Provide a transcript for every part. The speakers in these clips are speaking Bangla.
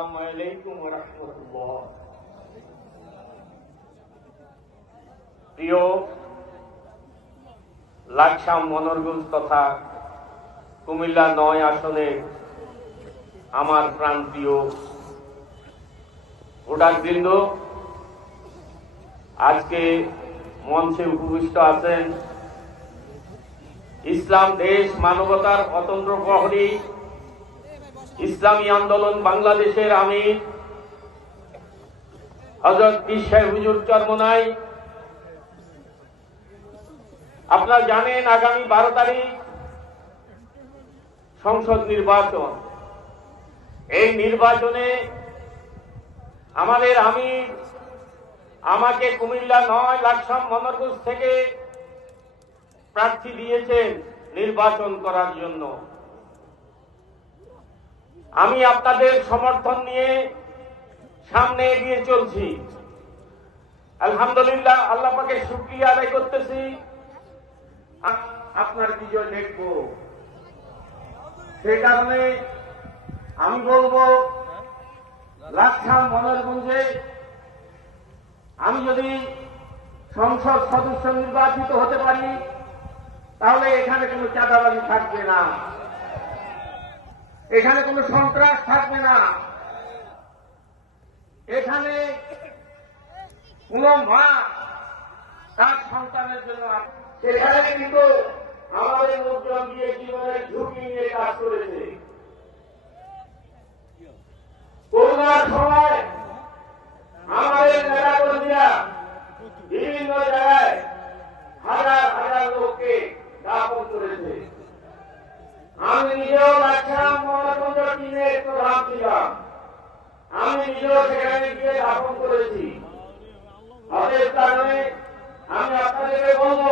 আসসালামু আলাইকুম ওয়া রাহমাতুল্লাহ। প্রিয় লাকসাম, মনোরগঞ্জ তথা কুমিল্লা ৯ আসনে আমার প্রাণপ্রিয় ভোটারবৃন্দ, আজকে মঞ্চে উপবিষ্ট আছেন ইসলাম দেশ মানবতার অতন্ত্র প্রহরী ইসলামী আন্দোলন বাংলাদেশের আমির হযরত পীর সাহেব হুজুর চরমোনাই। আপনারা জানেন আগামী 12 তারিখ সংসদ নির্বাচন। এই নির্বাচনে আমাদের আমির আমাকে কুমিল্লা ৯ লাকসাম মনোরগঞ্জ থেকে প্রার্থী দিয়েছেন নির্বাচন করার জন্য। আমি আপনাদের সমর্থন নিয়ে সামনে এগিয়ে চলছি। আলহামদুলিল্লাহ, আল্লাহ পাকের শুকরিয়া আদায় করতেছি। আপনার বিজয় দেখব, সেই কারণে আমি বলবো লাকসাম মনোরগঞ্জে আমি যদি সংসদ সদস্য নির্বাচিত হতে পারি, তাহলে এখানে কোনো চাঁদাবাজি থাকবে না, এখানে কোনো সন্ত্রাস থাকবে না, এখানে কোন মা তার সন্তানের জন্য সেখানে কিন্তু আমাদের লোকজন দিয়ে জীবনের ঝুঁকি নিয়ে কাজ করেছে। করোনার সময় আমাদের নেতাকর্মীরা বিভিন্ন জায়গায় হাজার হাজার লোককে দাপন করেছে। আমি নিজেও লাকসাম মনোরগঞ্জ টিমের প্রধান ছিলাম, আমি নিজেও সেখানে গিয়ে দাপন করেছি। অতএব কারণে আমি আপনাদেরকে বলব,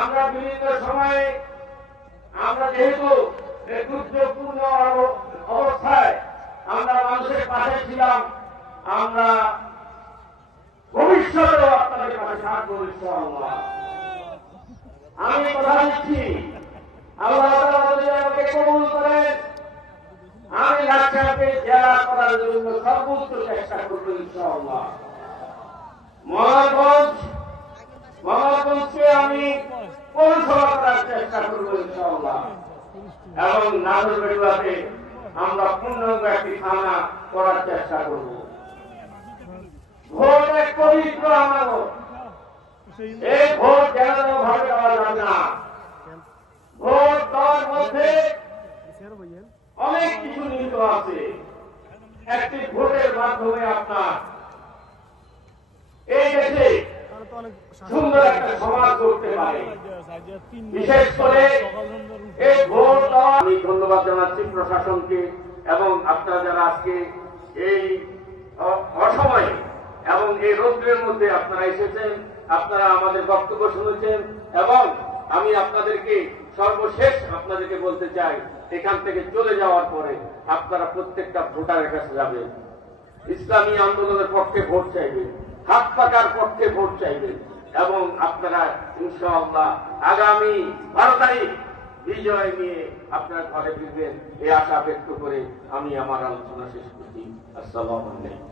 আমরা বিভিন্ন সময়ে আমরা যেহেতু দুর্যোগপূর্ণ অবস্থায় আমরা মানুষের পাশে ছিলাম, আমরা ভবিষ্যতেও আপনাদের পাশে থাকবো ইনশাআল্লাহ। আমি কথা দিচ্ছি, আল্লাহ তাআলা যদি আমাকে কবুল করেন, আমি লাকসামকে জেলা করার জন্য সর্বোচ্চ চেষ্টা করব ইনশাআল্লাহ। মনোরগঞ্জকে আমি পৌরসভা করার চেষ্টা করব ইনশাআল্লাহ, এবং নাগরবেড়ুয়াতে আমরা পূর্ণাঙ্গ একটি থানা করার চেষ্টা করব। ভোট এক পবিত্র আমানত, এই ভোট যেন ভাবে দেওয়া যাবে না। ভোট দেওয়ার মধ্যে অনেক কিছু নিহিত আছে। একটি ভোটের মাধ্যমে আপনার এই দেশে সুন্দর একটা সমাজ করতে পারে। বিশেষ করে এই ভোট দেওয়া, আমি ধন্যবাদ জানাচ্ছি প্রশাসনকে এবং আপনারা যারা আজকে এই অসময়ে এবং এই রৌদ্রের মধ্যে আপনারা এসেছেন, আপনারা আমাদের বক্তব্য শুনেছেন। এবং আমি আপনাদেরকে সর্বশেষ আপনাদেরকে বলতে চাই, এখান থেকে চলে যাওয়ার পরে আপনারা প্রত্যেকটা ভোটারের কাছে যাবেন, ইসলামী আন্দোলনের পক্ষে ভোট চাইবেন, হাত পাকার পক্ষে ভোট চাইবেন, এবং আপনারা ইনশাআল্লাহ আগামী 12 তারিখ বিজয় নিয়ে আপনারা ঘরে ফিরবেন, এই আশা ব্যক্ত করে আমি আমার আলোচনা শেষ করছি। আসসালামু আলাইকুম।